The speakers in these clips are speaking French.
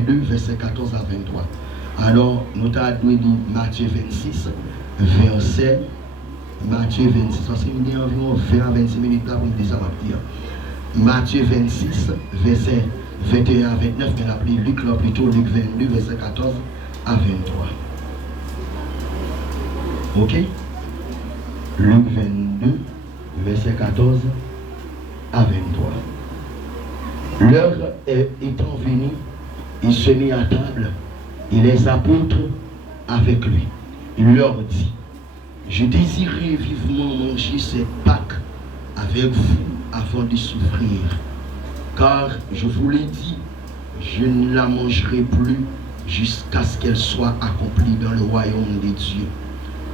22, verset 14 à 23. Alors, nous avons dit Matthieu 26, verset Matthieu 26. Parce qu'il y a environ 20 à 26 minutes là pour nous dire. Matthieu 26, verset 21 à 29, qu'on appelle Luc, là plutôt Luc 22, verset 14 à 23. Ok? Luc 22, verset 14 à 23. L'heure étant venue, il se mit à table et les apôtres avec lui. Il leur dit, je désirais vivement manger cette Pâque avec vous avant de souffrir, car je vous l'ai dit, je ne la mangerai plus jusqu'à ce qu'elle soit accomplie dans le royaume des dieux.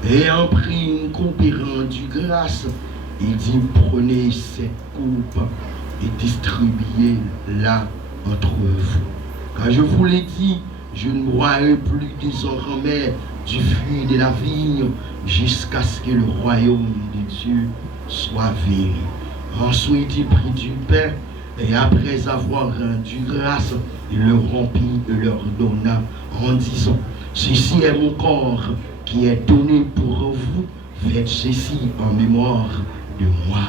Ayant pris une coupe et rendu grâce, il dit, prenez cette coupe et distribuez-la entre vous. Car je vous l'ai dit, je ne boirai plus désormais du fruit de la vigne jusqu'à ce que le royaume de Dieu soit venu. Ensuite, il prit du pain et après avoir rendu grâce, il le rompit et leur donna en disant, ceci est mon corps qui est donné pour vous, faites ceci en mémoire de moi.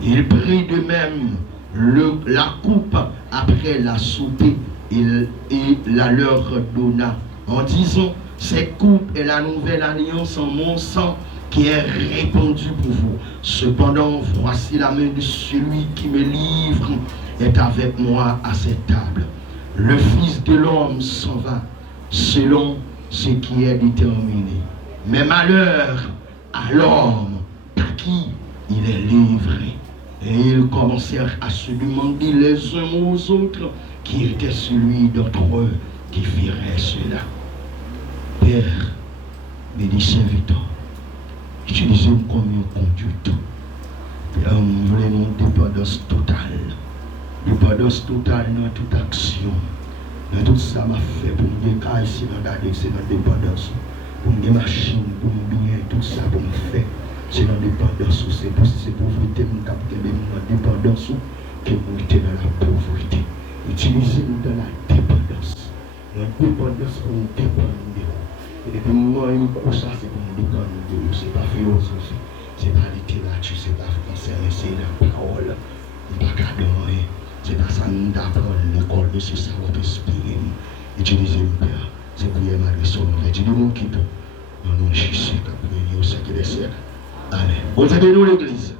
Il prit de même la coupe après la soupe et la leur donna en disant, cette coupe est la nouvelle alliance en mon sang qui est répandue pour vous. Cependant, voici la main de celui qui me livre est avec moi à cette table. Le Fils de l'homme s'en va selon ce qui est déterminé. Mais malheur à l'homme à qui il est livré. Et ils commencèrent à se demander les uns aux autres qui était celui d'entre eux qui ferait cela. Père, bénis serviteur, utilisez-nous comme une conduite. Père, nous voulons une dépendance totale. Dépendance totale dans toute action. Dans tout ça m'a fait pour nous décaler ici dans la dépendance. Pour nous machines, pour nous bien, tout ça pour nous faire. C'est dans la dépendance. C'est pour vous que nous captons dans la dépendance que nous sommes dans la pauvreté. Utilisez-nous dans la dépendance. La dépendance pour nous dépendre de vous. Et depuis moi, une coup ça, c'est pour nous dépendre de vous. Ce n'est pas philosophie, ce n'est pas littérature, ce n'est pas français, c'est la parole. Pas cadeau, c'est pas ça nous d'apprendre l'école, mais c'est ça votre esprit. Utilisez-nous, Père. C'est pour y aller sur nous. Et dis-nous qui peut. Nous nous cherchons, nous au siècle des siècles. Amen. Vous avez nous l'église.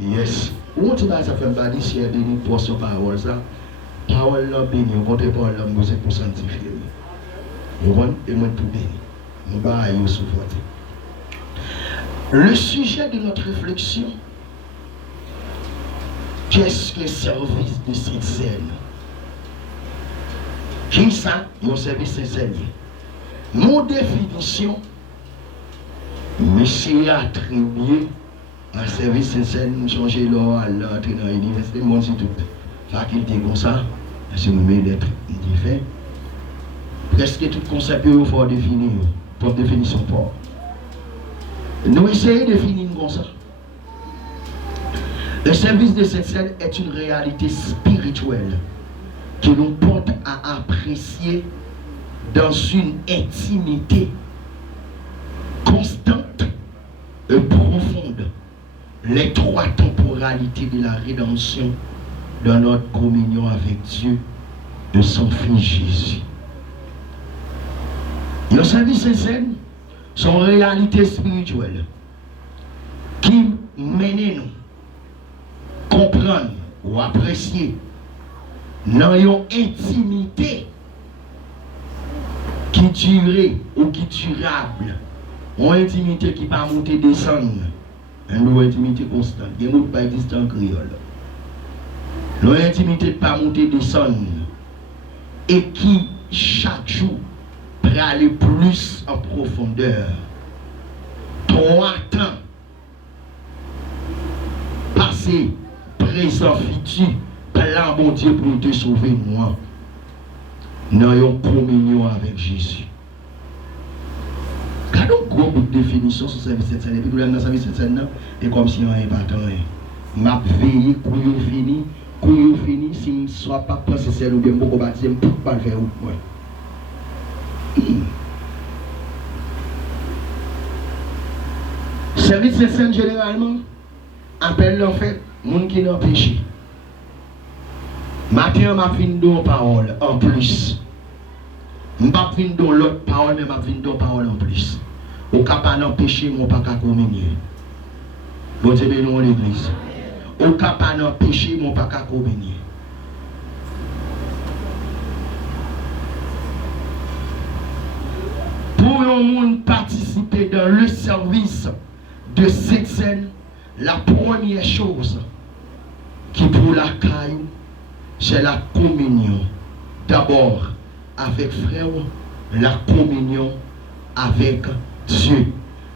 Yes. Où on ça fait un badi si elle bénit pour ce parole ça. Parole là béni, on compte parole là, vous êtes pour sanctifier. Vous comptez et moi tout béni. Nous baillons souvent. Le sujet de notre réflexion, qu'est-ce que le service de cette scène? Qui ça? Mon service de scène. Mon définition, monsieur a attribué un service de scène, changer l'or à l'entrée dans l'université, mon c'est tout. Faculté comme ça, c'est une lettre différente. Presque tout concept il faut définir, pour définition fort. Nous essayons de définir comme ça. Le service de cette scène est une réalité spirituelle qui nous porte à apprécier dans une intimité constante et profonde les trois temporalités de la rédemption dans notre communion avec Dieu de son Fils Jésus. Le service de scène sont réalités spirituelles qui mènent nous comprendre ou apprécier dans une intimité qui dure ou qui durable, une intimité qui ne peut pas monter et descendre, une intimité constante, qui ne pas exister en créole. Une intimité ne peut pas monter et descendre et qui chaque jour peut aller plus en profondeur. 3 temps passé, présent, futur, plan bon Dieu pour te sauver moi. Nous avons communion avec Jésus. Quand on a une définition sur service de scène, et puis nous avons service de scène, et comme si on n'est pas temps, m'a veillé pour fini, Quand vous finissez, si je ne sois pas pensé c'est ou bien beaucoup baptisé, je ne peux pas le faire. Service de Saint généralement appelle en fait gens qui n'ont péché. Matin, je vais donner une parole en plus. Je ne vais pas donner l'autre parole, mais je vais donner une parole en plus. Au cas pas d'empêcher, je ne vais pas communier. Bon Dieu bénisse l'église. Au cas pas d'empêcher, je ne vais pas communier. Pour un monde participer dans le service de cette scène, la première chose qui pour la caille, c'est la communion. D'abord avec frère, la communion avec Dieu.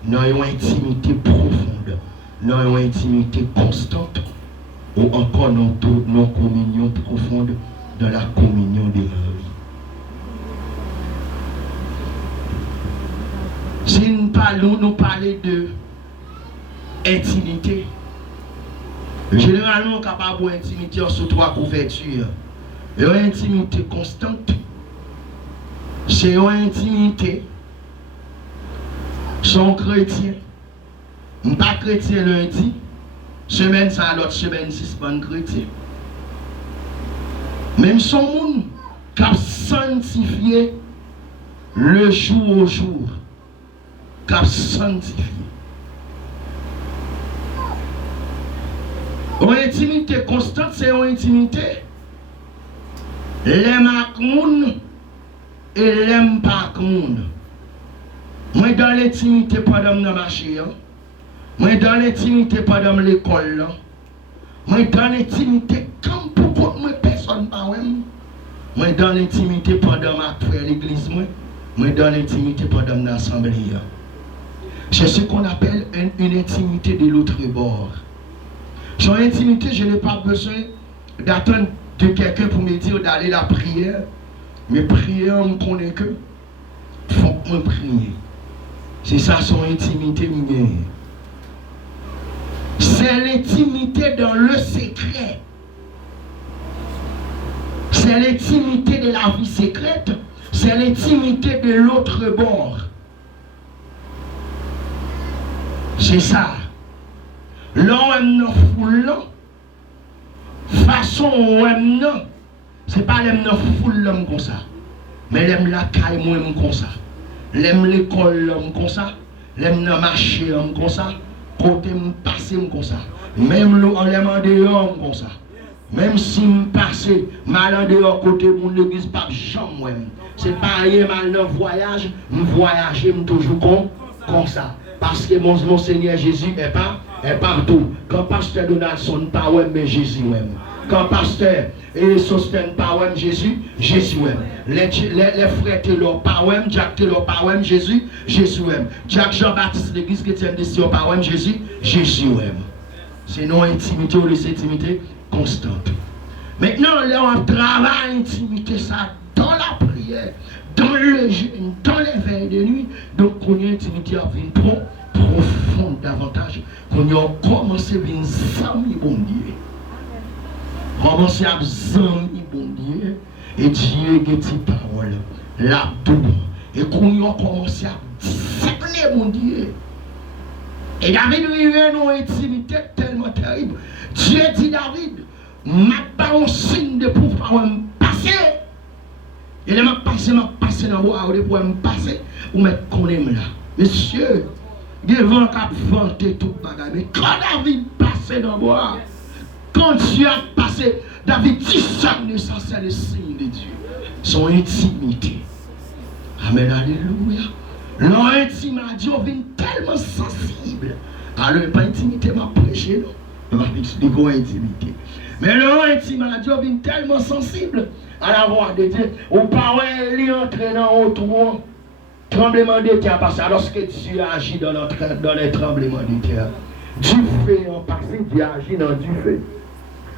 Dans une intimité profonde, dans une intimité constante, ou encore dans nos communions profondes, dans la communion de la vie. Si nous parlons de intimité, généralement, on est capable d'intimité sur trois couvertures. Une intimité constante, c'est une intimité. Son chrétien, pas chrétien lundi, semaine ça, l'autre semaine, 6 bonnes chrétien. Même son monde qui a sanctifié le jour au jour, qui a sanctifié. Une intimité constante, c'est une intimité. L'aime à moun et l'aime pas moun. Moi dans l'intimité pendant que je marche, moi dans l'intimité pendant l'école, moi dans l'intimité comme pourquoi moi personne pas moi dans l'intimité pendant ma frère l'église, moi dans l'intimité pendant l'assemblée. C'est ce qu'on appelle une intimité de l'autre bord. Son intimité, je n'ai pas besoin d'attendre de quelqu'un pour me dire d'aller la prière. Mais prière, on connaît que faut me prier. C'est ça son intimité. C'est l'intimité dans le secret. C'est l'intimité de la vie secrète. C'est l'intimité de l'autre bord. C'est ça. L'homme n'a foule, façon homme non, c'est pas l'homme n'a foule l'homme comme ça, mais l'homme la caille moi comme ça, l'homme l'école l'homme comme ça, l'homme n'a marché l'homme comme ça, côté me passer comme ça, même l'homme en dehors comme ça, même si me passer mal en dehors côté mon l'église pas jamais, c'est pas rien mal dans voyage, me voyager toujours comme ça. Parce que mon Seigneur Jésus est partout. Quand pasteur Donaldson pas ouais, mais Jésus aime. Quand pasteur et Sosten pas ouais, Jésus aime. Les frères Taylor pas ouais, Jack Taylor pas ouais, Jésus aime. Jack Jean-Baptiste l'église chrétienne de Sion pas ouais, Jésus aime. C'est non intimité ou les intimités constantes. Maintenant, là on travaille l'intimité ça dans la prière. Dans le jeûne, dans les veilles de nuit, donc on a une intimité à venir trop profonde davantage. On a commencé à venir s'amis bon Dieu. Commencé à s'amis bon Dieu. Et Dieu a dit parole, la doux. Et qu'on a commencé à discerner mon Dieu. Et David arrivait dans une intimité tellement terrible. Dieu dit David, m'a pas un signe de pouvoir me passer. Et là, m'a passé dans le bois, pour me passer, ou mettre qu'on aime là. Monsieur, devant qu'à vanter tout le bagage. Mais quand David passait dans le bois, quand Dieu a passé, David dit ça, c'est le signe de Dieu. Son intimité. Amen, alléluia. L'intimité devient tellement sensible. Alors, pas intimité, m'a prêché, non. Je pas intimité. Mais l'intimité devient tellement sensible. À la voix de Dieu, ou pas lui entrer dans le trou, tremblement de terre, parce que lorsque Dieu agit dans les tremblements de terre, du feu en passé, Dieu agit dans du feu.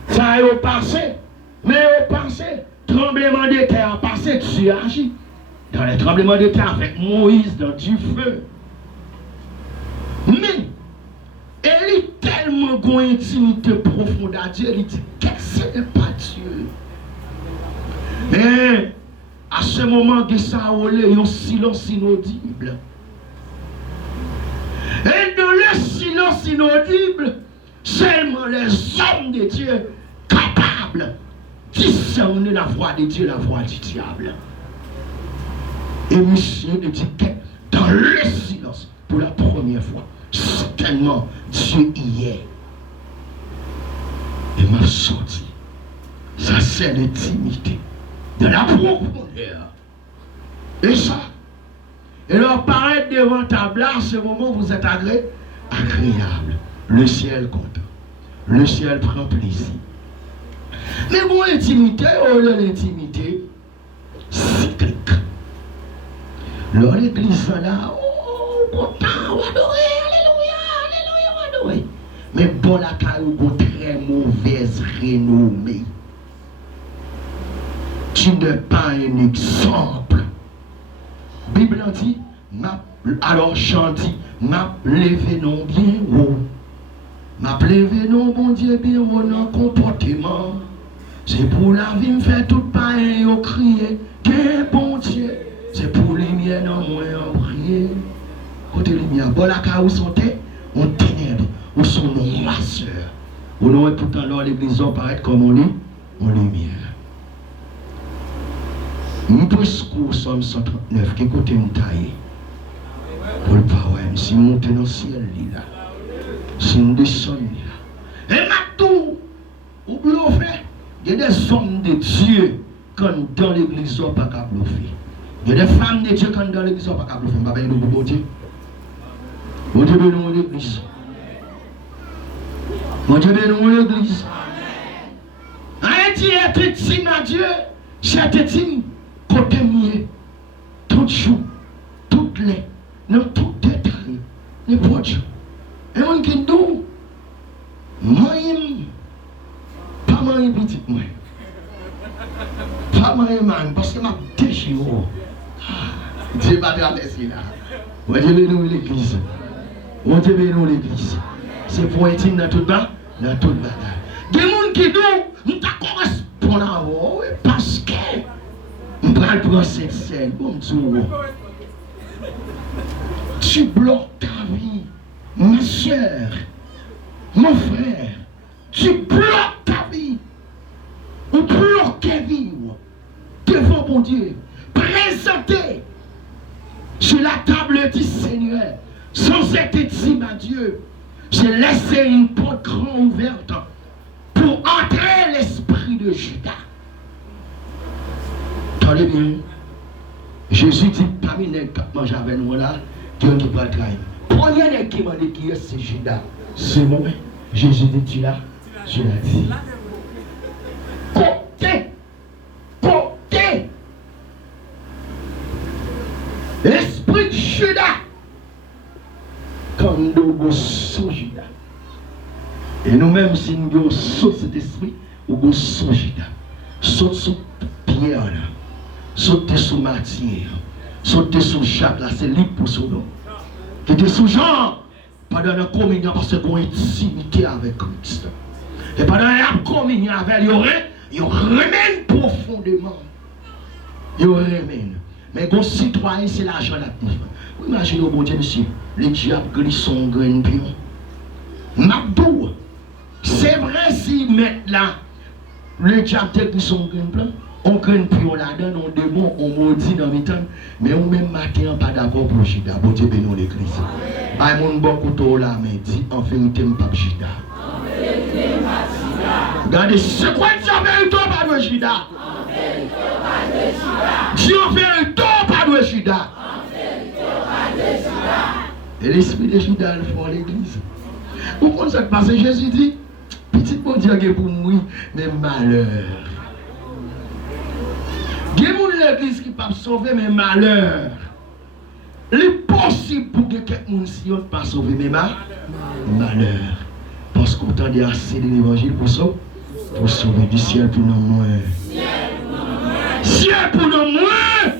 Ça est au passé, mais au passé, tremblement de terre en passé, Dieu agit dans les tremblements de terre avec Moïse dans du feu. Mais, elle est tellement homme qui a une intimité profonde à Dieu, il dit, qu'est-ce que ce n'est pas Dieu? Mais à ce moment, il y a un silence inaudible. Et dans le silence inaudible, seulement les hommes de Dieu capables de discerner la voix de Dieu, la voix du diable. Et monsieur dit que dans le silence, pour la première fois, certainement Dieu y est. Et m'a sorti. Ça c'est l'intimité de la profondeur. Et ça, et leur paraître devant ta place, ce moment où vous êtes agréable. Le ciel content. Le ciel prend plaisir. Mais mon intimité, l'intimité cyclique. Là, l'église là, oh, content, on adorer, alléluia, alléluia, on adorer. Mais bon, la caillou, une très mauvaise renommée. Tu n'es pas un exemple. Bible dit, alors chante, m'a levé non bien haut. M'a levé non bon Dieu bien haut dans comportement. C'est pour la vie me fait tout pareil au crier, qu'un bon Dieu. C'est pour les miens non moins en prier. Côté lumière, bon la car où sont on ténèbres, où sont nos noirceurs. Où nous et pourtant là l'église paraît comme on lit, en lumière. Nous presque au Somme 139, qui côté une taille. Pour le power, si nous montons dans le ciel là, si nous descendons là. Et maintenant, oubliez fait, il y a des hommes de Dieu quand dans l'église on pas capable de faire. Il y a des femmes de Dieu quand dans l'église on pas capable de faire. Papa, il nous bon Dieu. Bon Dieu bénit l'église. Bon Dieu bénit l'église. Arrêtez d'être intime à Dieu, c'est intime. Côté mieux, tout jour, toutes les, dans tout détail, n'importe où. Et on qui dit, moi, pas moi petit, moi. Pas moi, parce que ma déchiré. Dieu va te remercier là. On Dieu bénit l'église. On Dieu bénit l'église. C'est pour être dans tout bas, dans toute bataille. Des gens qui disent, nous ne correspondons pas parce que. On va prendre cette scène comme tu bloques ta vie, ma soeur, mon frère. Tu bloques ta vie. On bloque ta vie devant mon Dieu. Présenter sur la table du Seigneur sans être intime à Dieu. J'ai laissé une porte grande ouverte pour entrer l'esprit de Judas. Attendez bien. Jésus dit, parmi les qui mangent avec nous là, qui ont qui va trahir. Premier qui m'a dit qui est, c'est Judas. C'est moi. Jésus dit, tu l'as dit. Côté. Esprit de Judas. Comme nous sommes Judas. Et nous-mêmes, si nous avons cet esprit, nous sommes Judas. Saute sous Pierre là. Sauter sous Matthieu, sauter sous Jacques, là c'est libre pour son nom. Qui était sous Jean, pendant la communion, parce qu'on a intimité avec Christ. Et pendant la communion avec il remène profondément. Il remène. Mais quand citoyen, c'est l'argent la plus. Vous imaginez, bon Dieu, monsieur, le diable glisse son grain de pion. Mabdou, c'est vrai s'il met là, le diable glisse son grain de pion. On crée pion là-dedans, on démon, on maudit dans le temps, mais on même matin pas d'accord pour Judas. Bon Dieu bénit l'église. Pas mon bon couteau là, mais dit en vérité, je ne pas Judas. Regardez, c'est quoi Dieu en vérité, pas de Judas? Dieu en vérité, pas de Judas. Et l'esprit de Judas le font l'église. Vous comprenez ce qui passe? Jésus dit, petit bon Dieu qui est pour mourir, mais malheur. Il y a l'église qui ne peut pas sauver mes malheurs. Il est possible pour que quelqu'un ne pas sauver mes malheurs. Parce qu'on t'a dit assez de l'évangile pour sauver du ciel pour nous moins. Ciel pour nous moins.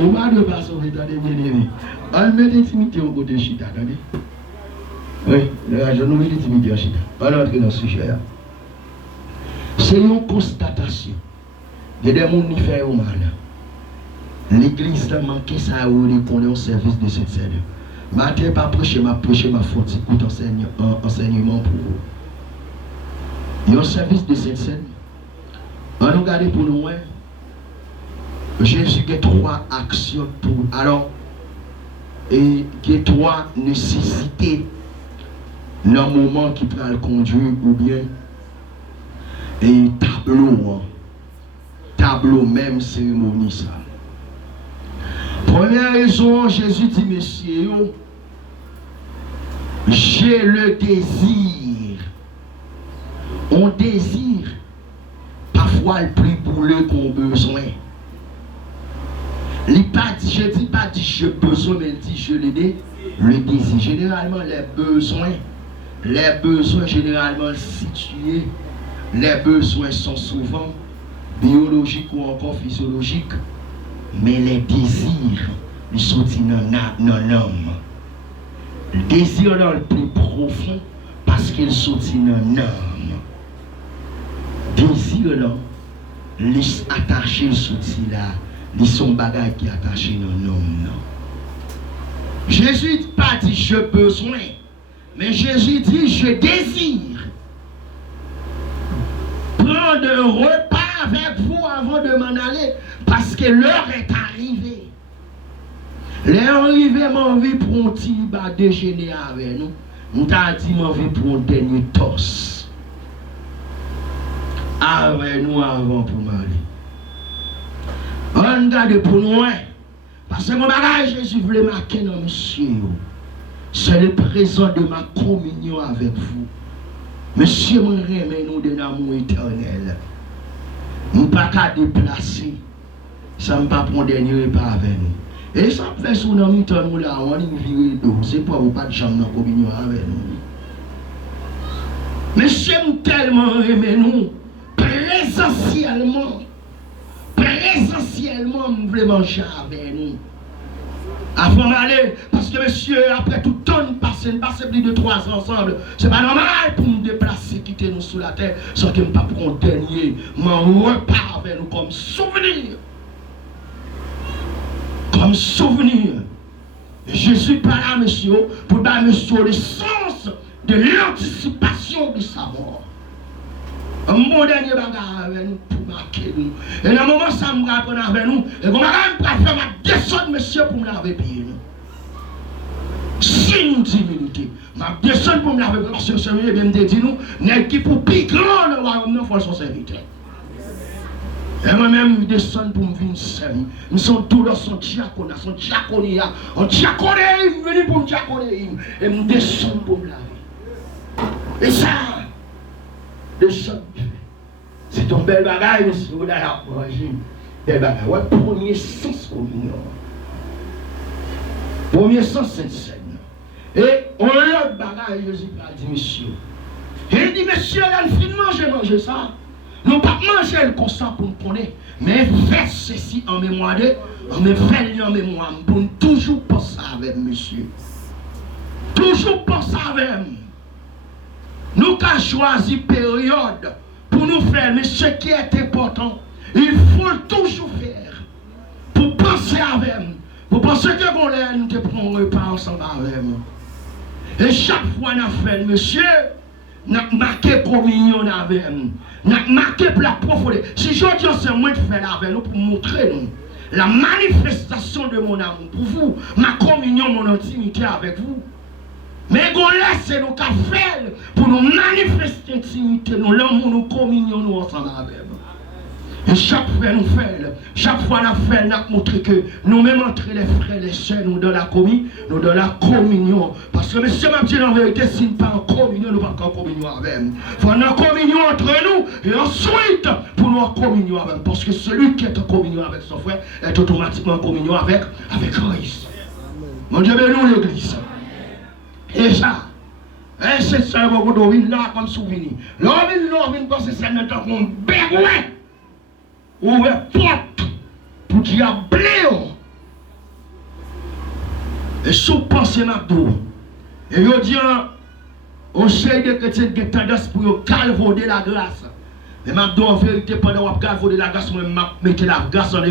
On va ne pas sauver, t'as des bien-aimés. On met l'intimité au côté de Chita, attendez. Oui, je nous dis timide, on va entrer dans le sujet. C'est une constatation. Il y a des gens qui font mal. L'église a manqué ça où il connaît au service de cette scène. Je ne vais pas prêcher, ma faute, écoute enseignement pour vous. Il y a un service de cette scène. On nous regarde pour nous. Jésus a 3 actions pour. Alors, et il y a 3 nécessités dans le moment qui peut le conduire ou bien et tableau même cérémonie ça. Première raison, Jésus dit, messieurs, j'ai le désir. On désire parfois le plus bouleux qu'on a besoin. Je dis pas je besoin, mais dit je le désir. Généralement, les besoins généralement situés, les besoins sont souvent biologiques ou encore physiologiques, mais les désirs, ils sont dans l'homme. Le désir est le plus profond parce qu'il sont dans l'homme. Désir là, les attachés sont là. Ils sont bagages qui sont attachés dans l'homme. Jésus n'a pas dit je besoin, mais Jésus dit je désire prendre un repas avec vous avant de m'en aller, parce que l'heure est arrivée. L'heure est arrivée, mon vie pour un petit déjeuner avec nous. Nous t'avons dit mon vie pour un dernier toast avec nous avant pour m'aller. On garde pour nous, parce que mon bagage, Jésus voulait marquer dans monsieur. C'est le présent de ma communion avec vous. Monsieur, mon remet nous de l'amour éternel. Nous ne pouvons pas déplacer. Ça ne va pas prendre dernier repas avec nous. Et ça fait sous nos mitons nous là, on y vire d'eau. C'est pour vous pas de chambre dans la communion avec nous. Monsieur, nous tellement remet nous présentiellement, nous voulons manger avec nous. Avant d'aller, parce que monsieur, après tout temps passé, nous passons plus de 3 ans ensemble, c'est pas normal pour nous déplacer, quitter nous sous la terre, sans que nous ne pas prendre dernier, mon repas avec nous comme souvenir. Comme souvenir. Et Jésus parle à monsieur, pour donner monsieur le sens de l'anticipation de sa mort. Un bon dernier bagarre avec nous pour marquer nous. Et dans le moment où ça me prendre avec nous, et comme je vais faire ma descente, monsieur, pour me laver pied. 10 minutes. Ma descente pour me laver pied. Parce que ce monsieur me dit nous, n'est qui pour plus grand le royaume, il faut son serviteur. Et moi-même, je descends pour me venir servir. Nous sommes tous dans son diaconia, son diaconia. En diaconia, il venu pour me diaconia. Et je descends pour me laver. Et ça, descends. C'est ton bel bagage, monsieur, vous avez approché. Bel bagage. Ouais, premier sens communion. Premier sens, c'est scène. Et on a le bagage, Jésus a dit, monsieur. Et il dit, monsieur, il a manger ça. Nous pas manger le constant pour nous connaître, mais faire ceci en mémoire de, en me faire en mémoire, pour toujours penser avec monsieur. Toujours penser avec nous. Nous avons choisi période pour nous faire, mais ce qui est important, il faut toujours faire. Pour penser avec nous. Pour penser que bon, nous te prenons un repas ensemble avec nous. Et chaque fois nous fait, monsieur, nous marqué communion avec nous. Nous marqué pour la profondeur. Si je dis c'est moi de faire avec nous pour montrer nous la manifestation de mon amour pour vous, ma communion, mon intimité avec vous. Mais qu'on laisse nous qu'à faire pour nous manifester l'intimité, nous l'amour, nous communion, nous ensemble avec nous. Et chaque fois nous faisons, chaque fois nous faisons, nous montrons que nous-mêmes entre les frères et les sœurs, nous dans la communion. Parce que monsieur m'a dit en vérité, si nous ne sommes pas en communion, nous ne sommes pas en communion avec nous. Il faut une communion entre nous et ensuite pour nous en communion avec nous. Parce que celui qui est en communion avec son frère est automatiquement en communion avec Christ. Mon Dieu, bénis l'église. Et ça, c'est ça, vous devez là comme souvenir. L'homme, parce que c'est notre besoin. Ouvre porte pour diabler. Et sous pensée m'abdou. Et je dis, On cherche des chrétiens qui ont tendance pour calvoder la grâce. Mais je en vérité, pendant que je calvoder la grâce, je mettre la grâce en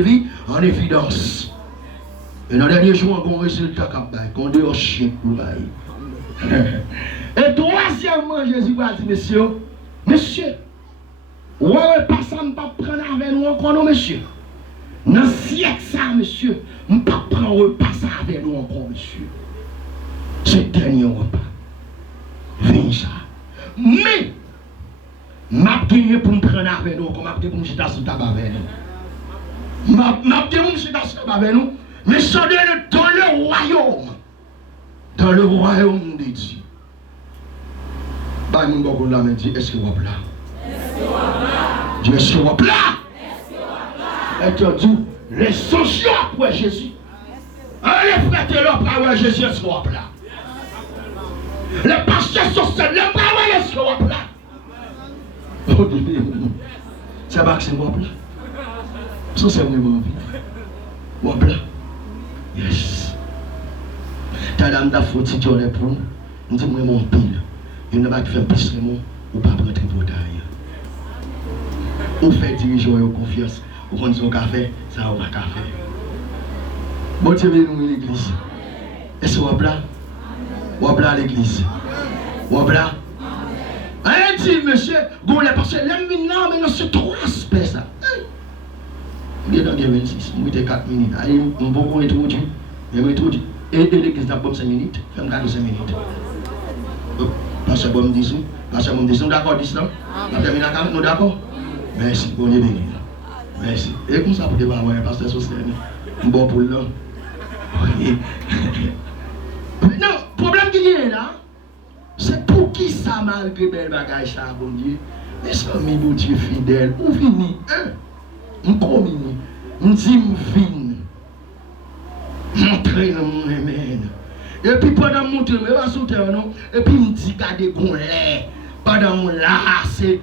évidence. Et dans le dernier jour, on a un résultat qu'on doit chien pour Et troisièmement, Jésus va dire, monsieur, ouais, pas ça, je ne vais pas prendre avec nous encore, non, monsieur. Dans le siècle, ça, monsieur, je ne vais pas prendre ça avec nous encore, monsieur. C'est le dernier repas. Viens ça. Mais, je vais pour me prendre avec nous, comme je vais pour me jeter sur le tabac avec nous. Je vais pour me jeter sur le tabac avec nous, mais ça dans le royaume. Dans le royaume de Dieu. Bah, mon bon là me dit, est-ce que vous êtes là? Dieu, est-ce que vous êtes là? Et tu dis, les sociaux après Jésus. Les frères de l'homme après Jésus, est-ce que vous êtes là? Les pasteurs sociaux, les frères, est-ce que vous êtes là? C'est pas que c'est vous êtes là. Ça, c'est vraiment envie. Vous êtes là? Yes. T'as l'âme d'affaire, si tu es pour nous, nous disons, moi, mon pile. Il ne va pas faire plus de mots ou pas prendre pour taille. Ou fait diriger en confiance, ou qu'on dit au café, ça va pas café. Bon Dieu, nous l'église. Est-ce que vous êtes là? Vous êtes là l'église? Vous êtes là? Rien dit, monsieur, vous êtes parce que l'aime non, mais non, c'est trois aspects ça. Vous êtes dans 26, vous êtes 4 minutes. Allez, on va vous introduire. Je vais introduire. Et l'église n'a pas 5 minutes. Fais-moi garder 5 minutes. Pasteur bon me dit, nous d'accord, dis non? Nous d'accord? Merci, bon Dieu béni. Merci. Et comme ça pour débat, pasteur social, bon pour là. Non, problème qui est là, c'est pour qui ça malgré belle bagage ça, bon Dieu. Mais ça, mes bon Dieu fidèle, où vini, hein? M'comini, m'dit m'vin, m'entraîne mon amen. Et puis pendant mon temps, je vais sauter, non? Et puis me dit, gardez qu'on l'est. Pendant mon là, c'est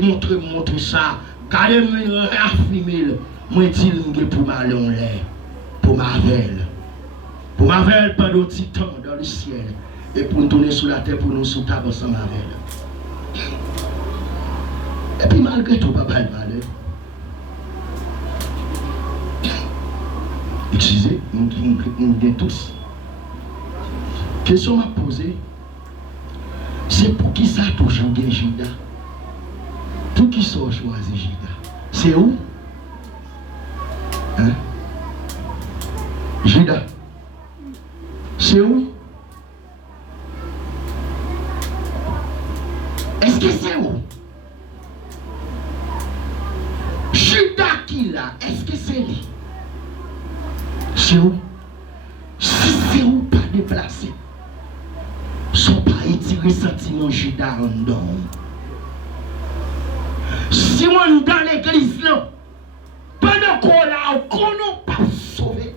montrer ça. Gardez-moi raffimer. Moi, je dis pour ma longue pour ma velle. Pour ma velle pendant un petit temps dans le ciel. Et pour nous tourner sur la terre, pour nous sous table sans ma velle. Et puis malgré tout, papa, il va aller. Excusez, nous tous. Question à poser, c'est pour qui ça toujours bien Judas? Pour qui ça choisi Judas? C'est où? Hein? Judas. C'est où? Est-ce que c'est où? Judas qui là? Est-ce que c'est lui? C'est où? Si c'est où pas déplacé? Sont pas étirés sentiment Judas en dedans. Si on est dans l'église là, pendant qu'on a qu'on n'a pas sauvé,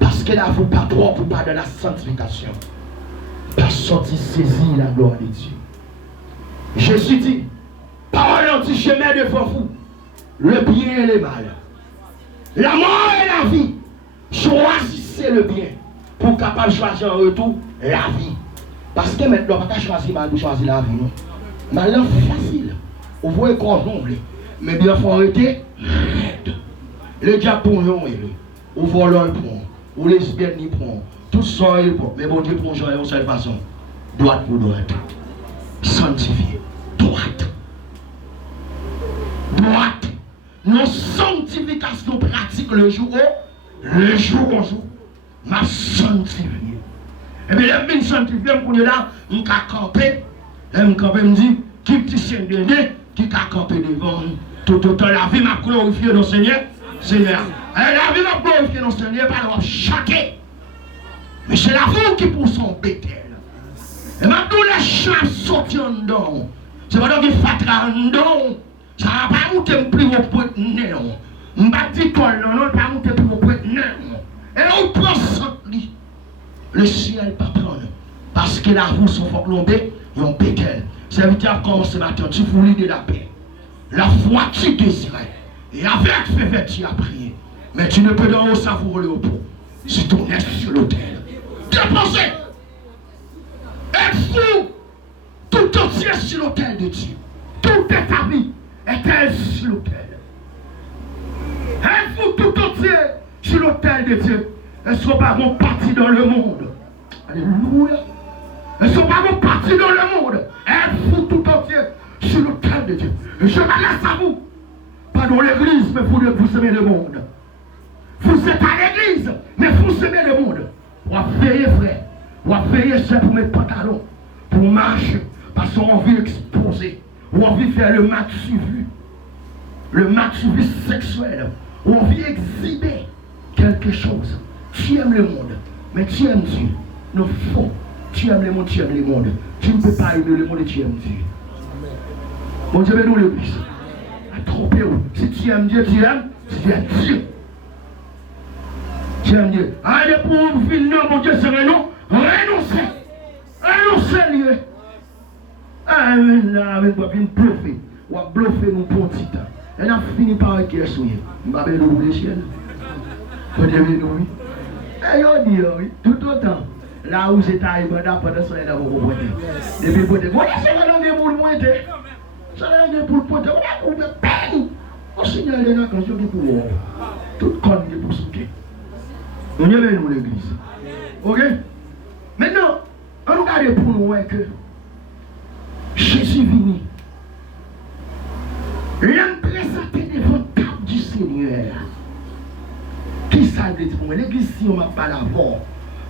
parce que là vous pas propre pas de la sanctification, pas sorti saisir la gloire de Dieu. Jésus dit, parole anti-chemin devant vous, le bien et le mal, la mort et la vie, choisissez le bien pour capable choisir en retour la vie. Parce que maintenant, on ne peut pas choisir mal pour choisir la vie. Non? Maintenant, c'est facile. Vous voyez qu'on nombre. Mais bien, il faut arrêter. Le diable pour nous, ou voleur le prend, ou lesbienne il prend, tout ça il prend. Mais bon Dieu prend de cette façon. Droite pour droite. Sanctifié. Droite. Droite. Nos sanctifications pratiques le jour au jour. Ma sanctifié. Et bien, les sanctifiés, pour nous là, on a campé. Et on a me dit, qui petit chien de nez, qui a campé devant tout autant la vie m'a glorifié dans le Seigneur. Seigneur. Et la vie m'a glorifié dans le Seigneur, pas de chaquer. Mais c'est la vie qui pousse son bétel. Et maintenant, les champs sortent en dedans. C'est pas donc qu'il fatra en dedans. Ça va pas monter plus haut pour être né. On va dire toi, non, pas monter plus haut pour être né. Et on prend ça. Le ciel pas prendre. Parce que la roue sont fort lombée, ils ont bétel. Serviteur commence ce matin, tu voulais de la paix. La foi tu désirais. Et avec fait tu as prié. Mais tu ne peux donc savourer au pot. Si ton est sur l'autel. Dépensez. Être fou. entier sur l'autel de Dieu. Tout est ta vie est-elle sur l'autel. Elle fout tout entier sur l'autel de Dieu. Elles ne sont pas mon parti dans le monde. Alléluia. Elles ne sont pas mon parti dans le monde. Elles foutent tout entier sur l'autel de Dieu. Et je m'adresse à vous. Pas dans l'église, mais vous aimez le monde. Vous êtes à l'église, mais vous aimez le monde. Vous veillez, frère. Vous veillez, c'est pour mes pantalons. Pour marcher. Parce qu'on a envie d'exposer. On a envie de faire le match suivi. Le match suivi sexuel. On a envie d'exhiber quelque chose. Tu aimes le monde, mais tu aimes Dieu. Non, faux. Tu aimes le monde, tu aimes le monde. Tu ne peux pas aimer le monde et tu aimes Dieu. Bon Dieu, nous l'église. Trompez-vous. Si tu aimes Dieu, tu aimes Dieu. Tu aimes Dieu. Allez pour vous venir, mon Dieu, c'est non. Renoncez. Renoncez, Dieu. Ah, là, avec moi, viens bluffer. Ou à bluffer mon petit temps. Elle a fini par un cœur souillé. Je vais vous les chiens. Vous devez nous, oui. Et on dit, oui, tout autant. Là où j'étais arrivé, pendant ce soleil, là, vous comprenez. Depuis le côté, vous laissez la langue pour le pointer. Ça la langue pour le pointer. On a coupé peine. On signale les quand je dis pour vous. Tout conne pour souquer. On y est, nous, l'église. Ok? Maintenant, on regarde pour nous que Jésus venu. L'homme présenté devant la table du Seigneur. Qui ça veut dire pour moi? L'église, si on m'a pas l'avant,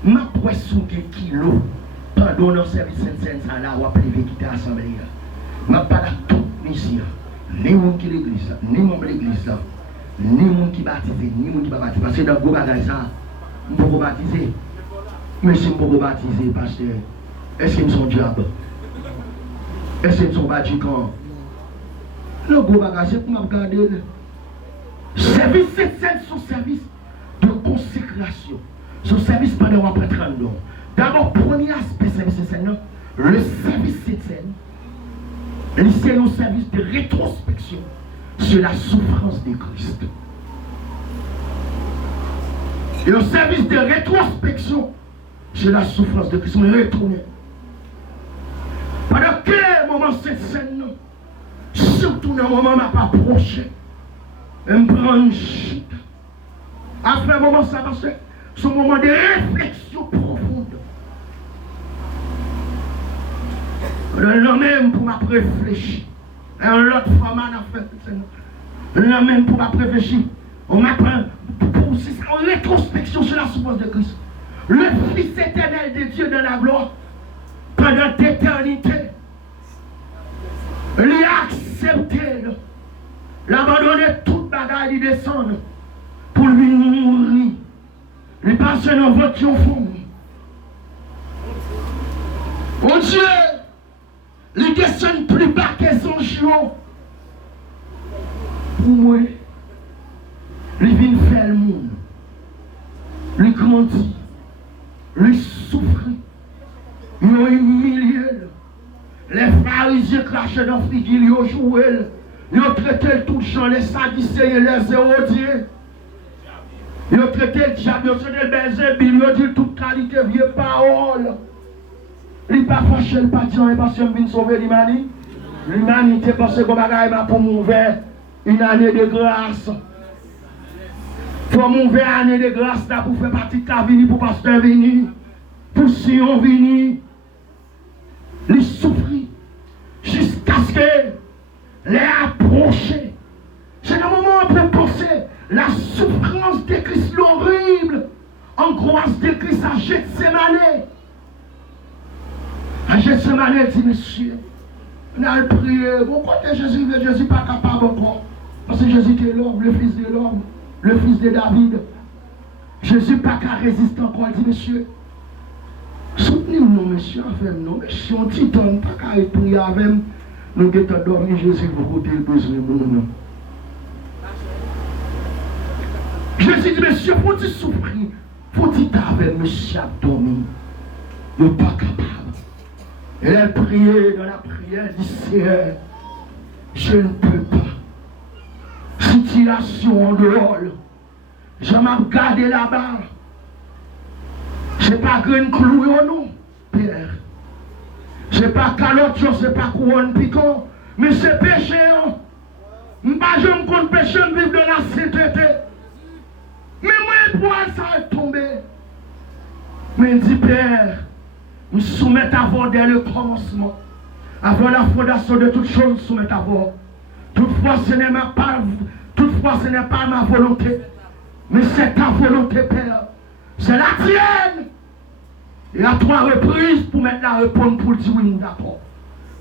ma poisson qui kilo, pendant le service Saint-Saint, là, on a privé quitter l'assemblée. Ma pas la toute mission. Ni monde qui l'église, ni membre de l'église, ni monde qui baptisé, ni monde qui pas baptisé. Parce que dans le gros bagage, ça, je ne peux pas baptiser. Mais si je ne peux pas baptiser, pasteur, est-ce qu'ils sont diables? Est-ce qu'ils sont battus quand? Le gros bagage, c'est pour regarder. Service, c'est son service de consécration. Son service pendant après 30 ans. D'abord, premier aspect service Seigneur, le service scène, c'est un service de rétrospection sur la souffrance de Christ. Et le service de rétrospection sur la souffrance de Christ, on retourner. Pendant quel moment cette scène, surtout dans le moment où je m'a approché, je me prends une chute. Après un moment, ça passe, c'est un moment de réflexion profonde. Le même pour m'a réfléchir. L'autre femme a fait le même pour m'a réfléchir. On m'apprend en rétrospection sur la souffrance de Christ. Le Fils éternel de Dieu dans la gloire, pendant l'éternité, il a accepté, l'abandonner toute bagaille, il descend pour lui mourir. Il passe dans votre fond. Oh Dieu, il descend plus bas que son chiot. Pour moi, il vient faire le monde. Il grandit. Il souffre. Il a humilié. Les pharisiens crachaient dans le figuier, ils ont joué. Ils ont traité tout le gens, les sadicéens et les hérodiens. Ils ont traité le diable, ils ont traité le Belzébuth, ils ont dit toute qualité, vieille parole. Il n'est pas fâché, il n'est pas dit, parce qu'il vient sauver l'humanité. L'humanité, parce que bagaille m'a pour m'ouvrir une année de grâce. Il faut m'ouvrir une année de grâce là pour faire partie de ta vie, pour pasteur venir, pour Sion venir. Il souffre jusqu'à ce que les approcher. C'est le moment où on peut penser la souffrance de Christ, l'horrible angoisse de Christ à Gethsémane. À Gethsémane, il dit, monsieur, on a prié, bon côté Jésus n'est pas capable encore. Parce que Jésus était l'homme, le fils de l'homme, le fils de David. Jésus n'est pas qu'à résister encore, il dit, monsieur, soutenez-nous, monsieur, avec nous, monsieur, on dit, on n'a pas qu'à prier avec nous, nous avons dormi Jésus pour côté le besoin de nous. Jésus dit, monsieur, faut-il souffrir? Faut-il avec monsieur à dormir? Il n'est pas capable. Elle a prié dans la prière, elle dit, Seigneur, je ne peux pas. Situation en dehors. Je m'ai gardé là-bas. Je n'ai pas qu'un clou au nom, Père. Ce n'est pas calotte, ce n'est pas couronne piquant, mais c'est péché. Je ne me compte péché, je vivre de la sainteté. Mais moi, pour ça est tombé. Mais je dis, Père, je me soumets à vous dès le commencement. Avant la fondation de toutes choses, je me soumets à vous. Toutefois, ce n'est pas ma volonté, mais c'est ta volonté, Père. C'est la tienne. Il y a 3 reprises pour mettre la réponse pour le dire oui, d'accord.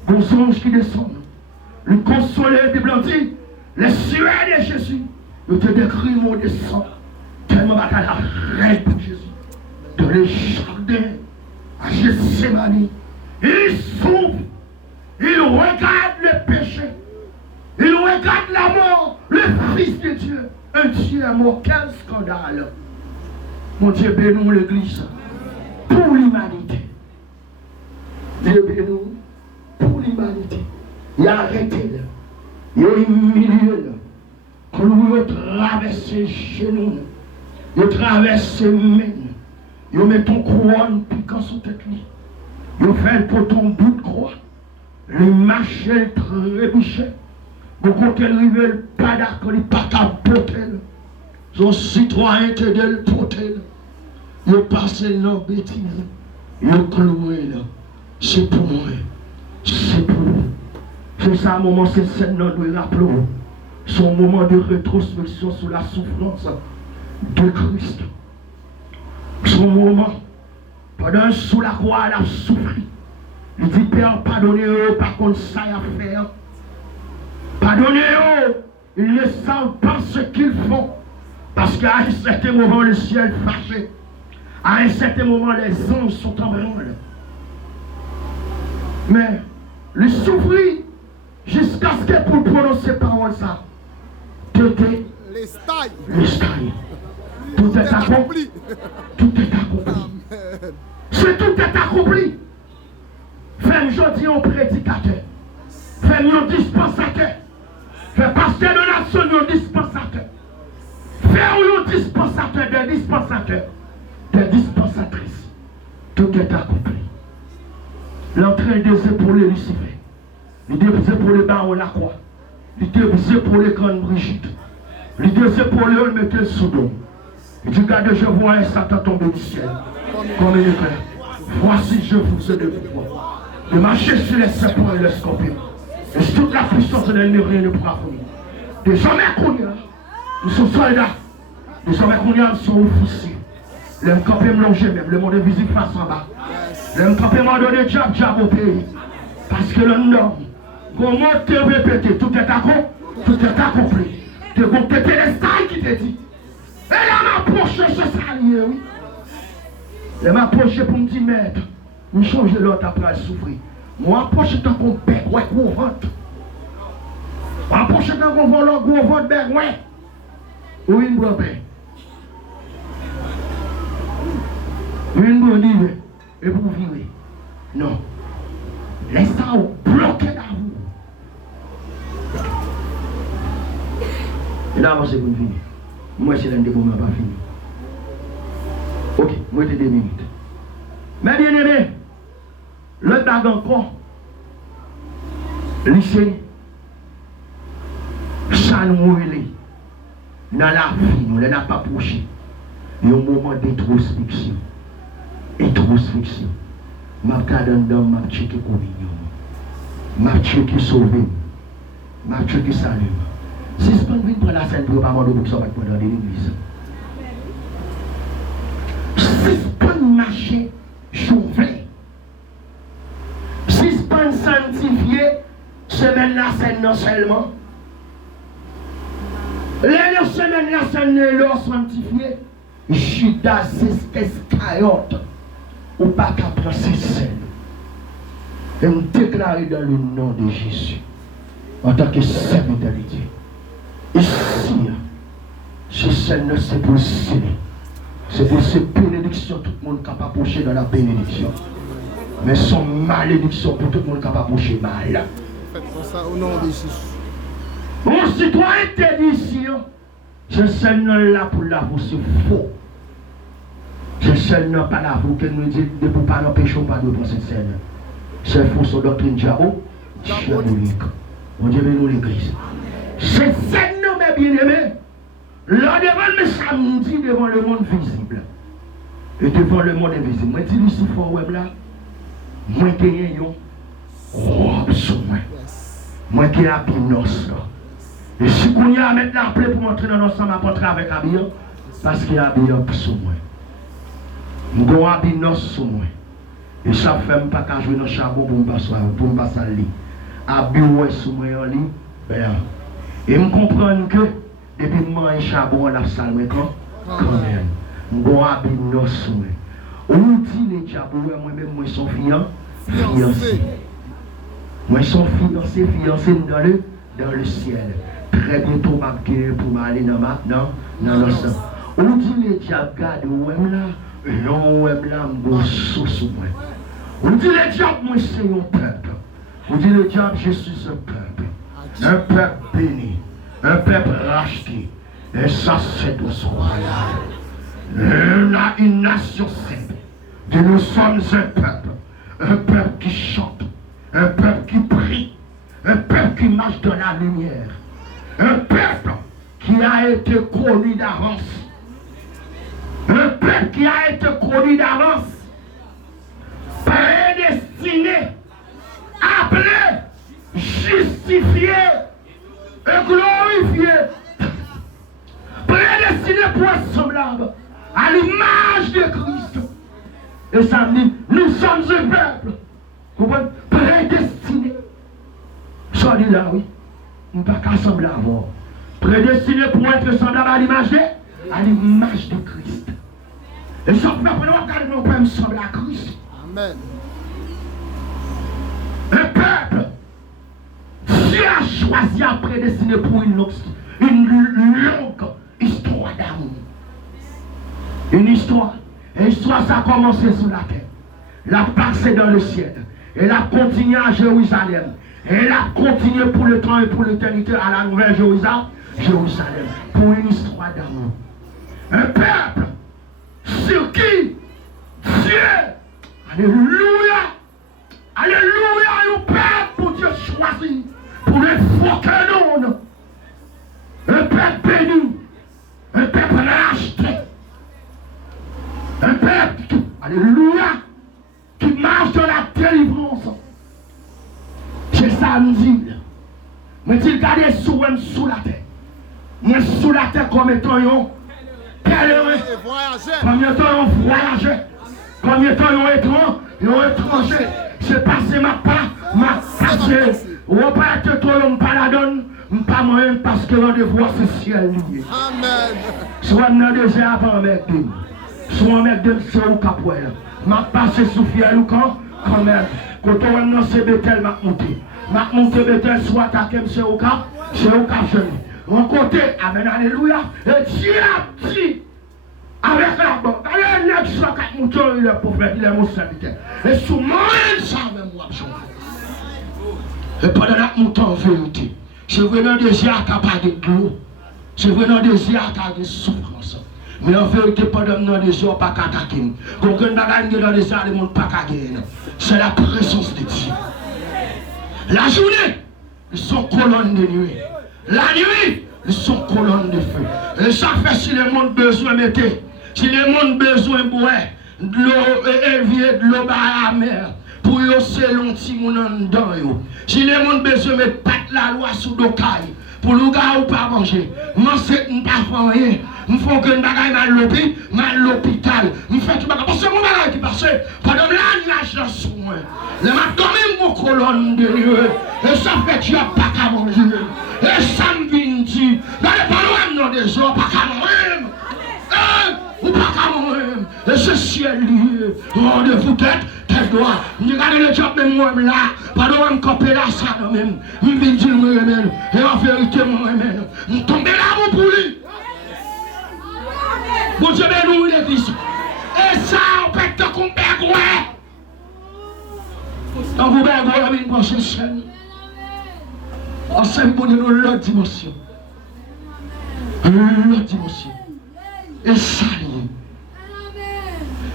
Vos anges qui descendent, le consoler des blancs, les sueurs de Jésus, je te décris mon descend, tellement bataille la reine pour Jésus. Dans les jardins, à Gethsémani, il souffre, il regarde le péché, il regarde la mort, le Fils de Dieu. Un Dieu est mort, quel scandale. Mon Dieu, bénis l'Église pour l'humanité. Dieu bénis pour l'humanité. Il a arrêté là. Il a humilié là. Quand nous traversons les genoux, il traverse les mains, il met ton couronne piquant sur tête. Il fait pour ton bout de croix. Il marche, il trébuche. Vous comptez le rivel, pas d'accord, il pas qu'à porter. Son citoyen te de le porter. Il passe dans la bêtise. Il cloué là. C'est pour moi. C'est pour vous. C'est ça, un moment, c'est scène dans le rappel. Son moment de rétrospection sur la souffrance de Christ. Son moment, pendant sous la croix, elle a souffert. Il dit, Père, pardonnez-eux, par contre, ça y a à faire. Pardonnez-eux, ils ne savent pas ce qu'ils font. Parce qu'à un certain moment, le ciel fâché. À un certain moment, les anges sont en branle. Mais, il souffrit jusqu'à ce que pour prononcer parole ça. Tout est l'estail. Tout est accompli. Tout est accompli. C'est tout est accompli. Fais-moi aujourd'hui un prédicateur. Fais-moi un dispensateur. Fais pasteur de nation un dispensateur. Fais-moi un dispensateur, des dispensateurs, des dispensatrices. Tout est accompli. L'entrain des épaules Lucifer. Les deux épaules baron la croix. Les deux épaules grandes Brigitte. Les deux épaules mettez sous dos. Et tu gardes, je vois un Satan tomber du ciel. Comme une éclair. Voici, je vous ai de pouvoir. De marcher sur les serpents et les scorpions. Et toute la puissance de l'ennemi, rien ne pourra venir. Désormais, nous sommes soldats. Désormais, nous sommes officiers. Les campés me longer même. Le monde invisible face en bas. Les campés m'ont donné diable au pays. Parce que le nom, comment te répéter, tout est accompli. Tu vas péter les stars qui te dit. Et là, m'approche ce salier, oui. Elle m'approche pour me dire, maître, nous changeons l'autre après souffrir. Moi, approche tant qu'on bec, ouais, gros ventre. Approche tant qu'on voit le gros ventre, bec, ouais. Oui, une bonne paix. Une bonne idée. Et vous vivez. Non. Laissez-vous bloquer dans vous. Et là, c'est pour finir. Moi, c'est l'un des moments pas fini. Ok, moi, j'ai 2 minutes. Mais bien aimé, le bag encore, lycée, ça nous relève. Dans la vie, nous n'avons pas approché. Il y a un moment d'introspection. Introspection. Je vais regarder dedans, je vais checker communion. Je vais checker sauver. Je vais checker salut. Si je ne prends pas la scène pour ne pas m'en donner pour dans l'église. Si je ne prends marcher, j'ouvre. Si je prends sanctifier, semaine la scène non seulement. Les semaines la scène non sanctifié. Judas Iscariote. Ou pas qu'à prendre ces scènes. Et me déclarer dans le nom de Jésus. En tant que serviteur de Dieu. Ici, ces scènes, c'est pour sceller. C'est pour ces bénédictions, tout le monde capable d'approcher dans la bénédiction. Mais son malédiction pour tout le monde capable d'approcher mal. Faites ça au nom de Jésus. Mon citoyen te dit ici, ce Seigneur là pour la vous, c'est faux. Ce Seigneur pas là pour que nous disions de ne pas nous pécher pas de penser Seigneur. C'est faux son doctrine diabolique. Mon Dieu, nous l'église. C'est ça, nous, mes bien-aimés. Là, devant le samedi, devant le monde visible. Et devant le monde invisible. Moi, je dis, Lucifer, web là. Moi, qui ai un robe sur moi. Moi, qui ai un binos là. Et si vous y a maintenant appelé pour montrer dans notre ensemble à porter avec Abia, parce qu'il y a Abia sur moi. Je vais avoir un binos sur moi. Et ça fait pas qu'à jouer dans le charbon pour me passer le lit. Abia sur moi en lit. Et je comprends que depuis que je mange charbon, on a salle quand même. Je vais avoir un binos sur moi. Où dit les diables, moi-même, moi, sont fiancés. Moi, sont fiancés dans le ciel. Très bientôt, je vais pour m'aller dans l'océan. Où dit les diables, regarde, où est là, non, où est là, je vais sous moi. Où dit les diables, moi, c'est un peuple. Où dit les diables, je suis un peuple béni, un peuple racheté. Et ça, c'est de ce royaume. On a une nation sainte. Et nous sommes un peuple qui chante, un peuple qui prie, un peuple qui marche dans la lumière, un peuple qui a été connu d'avance, un peuple qui a été connu d'avance, prédestiné, appelé, justifié et glorifié, prédestiné pour être semblable à l'image de Christ. Et ça me dit, nous sommes un peuple. Vous comprenez? Prédestiné. Ça dit là, oui. Nous ne pouvons pas sembler à voir. Prédestiné pour être semblable à l'image de Christ. Et ça fait pour nous regarder, nous pouvons sembler à Christ. Amen. Un peuple. Dieu a choisi à prédestiner pour une longue histoire d'amour. Une histoire. Et l'histoire, ça a commencé sous la terre. Elle a passé dans le ciel. Elle a continué à Jérusalem. Elle a continué pour le temps et pour l'éternité à la nouvelle Jérusalem. Pour une histoire d'amour. Un peuple sur qui Dieu, alléluia, un peuple pour Dieu choisi pour les foquer non. Un peuple béni, un peuple racheté. Un peuple, alléluia, qui marche dans la délivrance. C'est ça, nous dit. Mais tu regardes sous la terre. Mais sous la terre comme étant un pèlerin. Comme étant un voyageur. Comme étant un étranger. C'est passé ma passé. On ne va pas être trop long, pas la donne. Pas moi parce que rendez-vous c'est ciel lié. Amen. Soit dans le désert avant avec lui. Soit avec deux sœurs ou capoeira. Ma passé sous fiel ou quand même. Quand on a ce bétel, m'a monté bétel, soit attaqué, c'est au cap jeune. Mon côté, amen, alléluia. Et Dieu a dit, avec la bonne, allez, il y a 4 moutons, il est prophète, il est mon serviteur. Et sous moi, ça même moi, et pendant la mouton en vérité, c'est vraiment des yeux à capable de l'eau. C'est vraiment des yeux à capable de souffrance. Mais en vérité, pendant que des yeux pas qu'attaquer. Quand on a dans des yeux, les monde pas gagner. C'est la présence de Dieu. La journée, ils sont colonnes de nuit. La nuit, ils sont colonnes de feu. Et ça fait si le monde besoin de mettre, si le monde besoin de boire, de l'eau élever, de l'eau à la mer. Pour yo selon ti moun dedans yo. Si les monde besoin mettre pas la loi sous docaille pour le gars ou pas manger. Moi c'est pas faire rien. Il faut que bagaille mal l'hôpital. Il fait tout bagaille parce que mon bagaille qui passe pendant l'âge dans soin. Le m'a donné mon colonne de nuit et ça fait tu as pas qu'à manger. Et ça me vient dire dans les paroles non des gens pas qu'à manger. Ou pas qu'à manger. Et ce ciel lié. Rendez-vous tête droit. Je regarde le job de moi-même là. Pardon, je copie là ça même. Je viens dire moi-même. Et en vérité moi-même. Je tombe là pour lui. Bon Dieu bénit l'église. Et ça, on peut te comprendre. Dans vous bergouez, une prochaine chaîne. On s'est donné l'autre dimension. L'autre dimension. Et ça,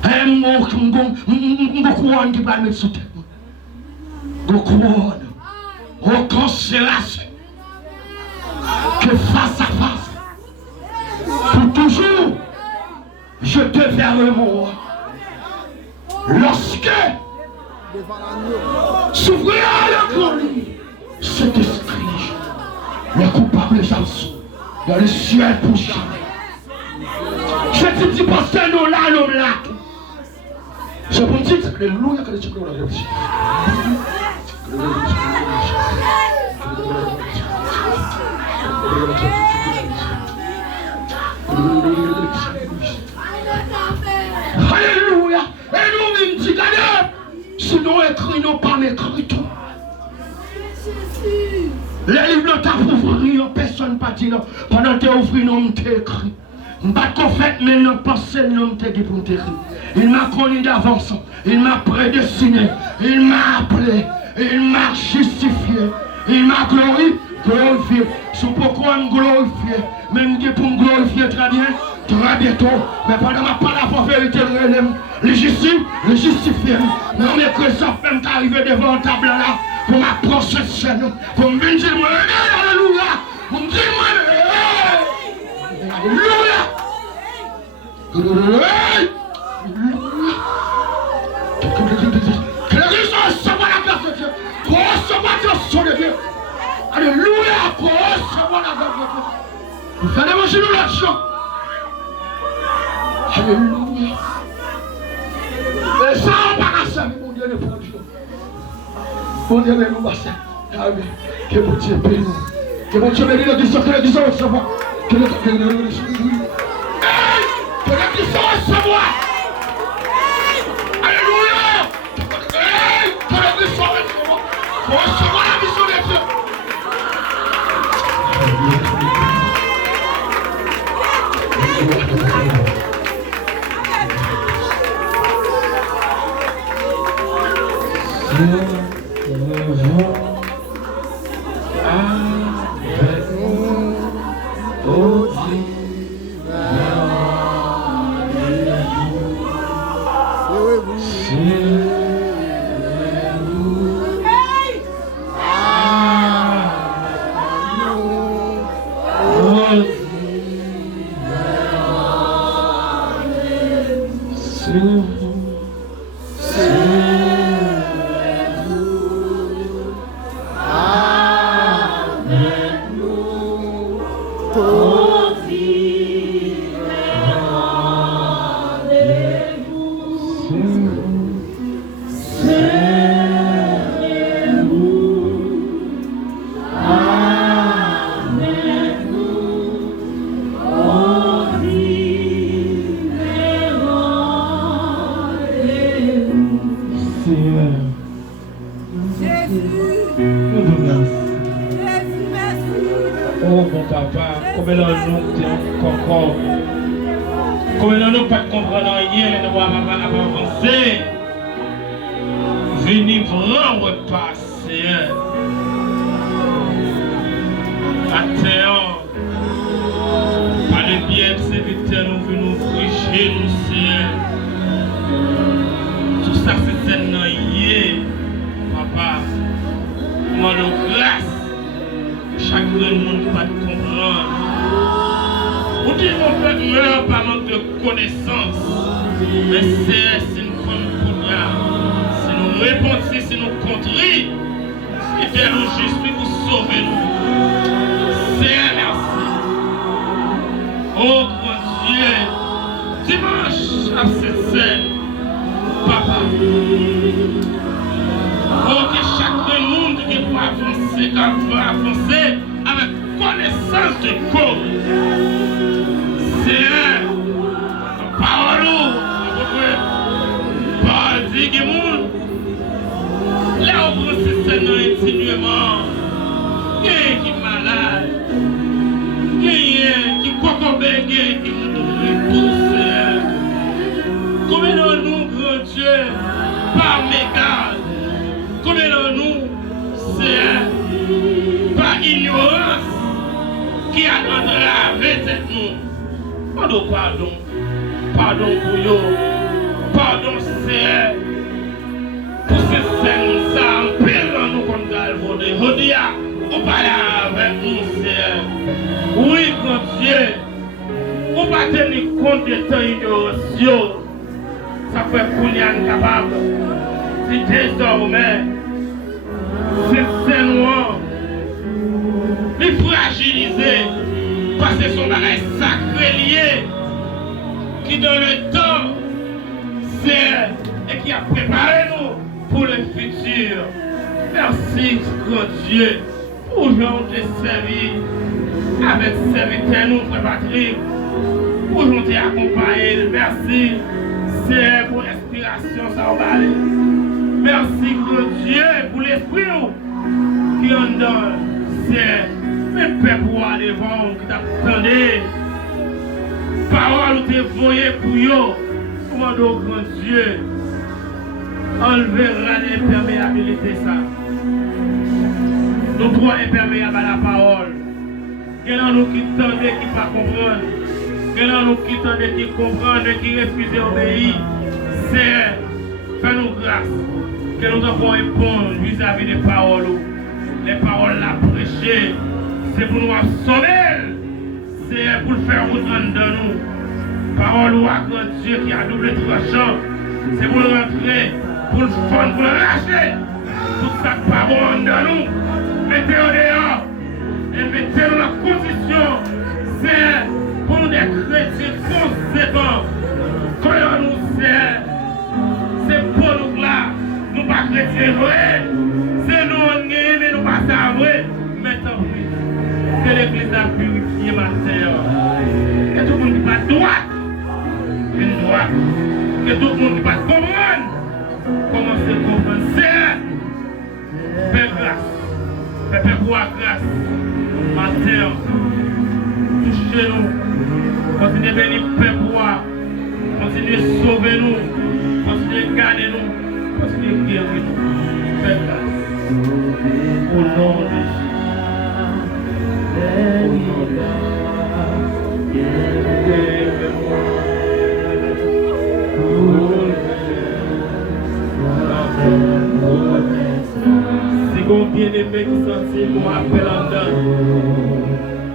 un mot qui va mettre sous tête. aux couronnes, aux constellations, que face à face, pour toujours, je te verrai mon roi. Lorsque s'ouvrira le grand livre, cet esprit, les coupables absous, dans le ciel pour jamais. Je te dis, pasteur, nous là, nous là. Je vous dis, alléluia, que tu peux la réussir. Alléluia. Et nous, nous disons, sinon, écrit, nous pas m'écrit tout. Les livres t'ont ouvert, personne pas dit non. Pendant que tu ouvres, non, t'es écrit. Je ne sais pas fait, mais non, pensez non, t'es pour t'écrire. Il m'a connu d'avance, il m'a prédestiné, il m'a appelé, il m'a justifié, il m'a glorifié. C'est pourquoi me glorifier, même pour me glorifier très bien, très bientôt. Mais pendant ma parole pour vérité, le justifier. Non, mais que ça fait m'arriver devant un table là, pour m'approcher de chez nous, pour me dire, alléluia, pour me dire, alléluia. Que les gens reçoivent la grâce de Dieu, qu'on reçoive la grâce de Dieu. Alléluia, qu'on reçoive la grâce de Dieu. Vous faites manger nous l'argent. Alléluia. Et ça, on va passer, mon Dieu, ne prend Dieu. Mon Dieu, ne nous passe. Que mon Dieu bénisse nous. Que mon Dieu bénisse nous, que les gens reçoivent. Que les gens reçoivent. Que les gens recevoir. Alléluia. Que les gens recevoir. Pour recevoir la mission de Dieu. c'est ça, en pile dans nous comme Galvaudé. Je dis, on parle avec nous, c'est oui, grand Dieu. On va tenir compte de temps ignoration. Ça fait qu'on est capable. Si désormais, c'est noir, les fragiliser, parce que son bagage sacré lié, qui dans le temps, c'est et qui a préparé nous pour le futur. Merci, grand Dieu, pour nous te servir avec serviteur nous, frère Patrick, pour nous t'accompagner. Merci, c'est pour l'inspiration, ça va aller. Merci, grand Dieu, pour l'esprit qui en donne. C'est même peuple pour aller devant, qui t'attendait. Parole ou te voyé pour eux. Comment donc, grand Dieu, enlevera l'imperméabilité ça. Nous trois imperméables à la parole. Il y en a nous qui tendent qui ne pas comprendre. Il y en a nous qui tendent qui comprennent et qui refusent d'obéir. C'est fais-nous grâce que nous devons répondre vis-à-vis des paroles. Les paroles la prêcher, c'est pour nous sauver. C'est pour faire route de nous. Parole ou à grand Dieu qui a doublé tranchant. C'est pour nous rentrer, pour le fond, pour le lâcher. Tout ça pas bon de nous. Mettez-le dehors. Et mettez-le dans la condition. C'est pour nous des chrétiens conséquents. Quand nous c'est pour nous là. Nous pas chrétiens vrais. C'est nous on est, mais nous pas savourer. Mais tant pis. Que l'église a purifié ma terre. Que tout le monde qui pas droit. Une droite. Que tout le monde qui pas comprendre. Commencez à comprendre. C'est faire grâce. Faire quoi grâce. Ma terre. Touchez-nous. Continuez à bénir faire quoi. Continuez à sauver nous. Continuez à garder nous. Continuez à guérir nous. Faire grâce. Au nom de Jésus. Au nom de si vous bien-aimé qui sentit qu'on appelle en dedans,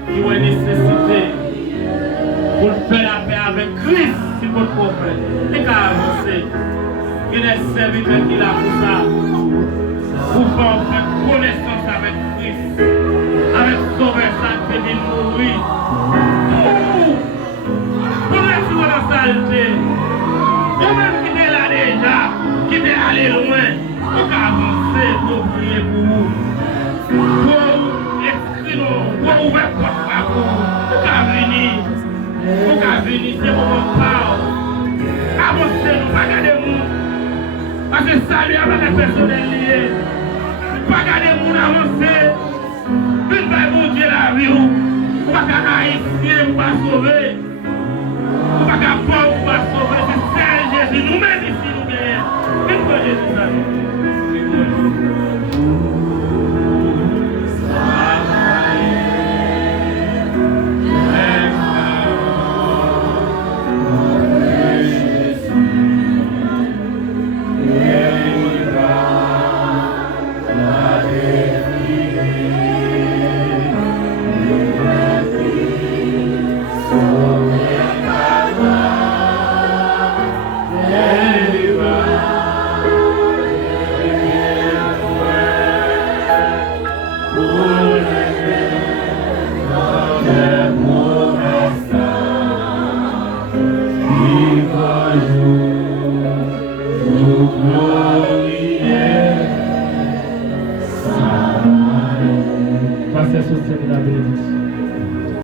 qui ont une nécessité pour faire la paix avec Christ, si vous le comprenez, et qu'à avancer, il y a des serviteurs qui là pour ça, pour faire connaissance avec Christ, avec Sauveur ça qui vient mourir. Pour rester dans la saleté, vous-même qui êtes là déjà, qui êtes allé loin, pour avancer, pour prier pour vous, pour écrire, pour ouvrir votre pour venir, c'est pour qu'on parle. Avancez, nous, pas garder nous. Parce que salut avec les personnels liés. Pas garder nous avancer. Une fois mon Dieu la vie, vous pas qu'à haïtien, vous pas sauver. Vous pas qu'à pauvre, vous pas sauver. C'est Jésus, nous-mêmes ici, nous gagnons. Une fois Jésus, ça nous. Faça a sua benedição.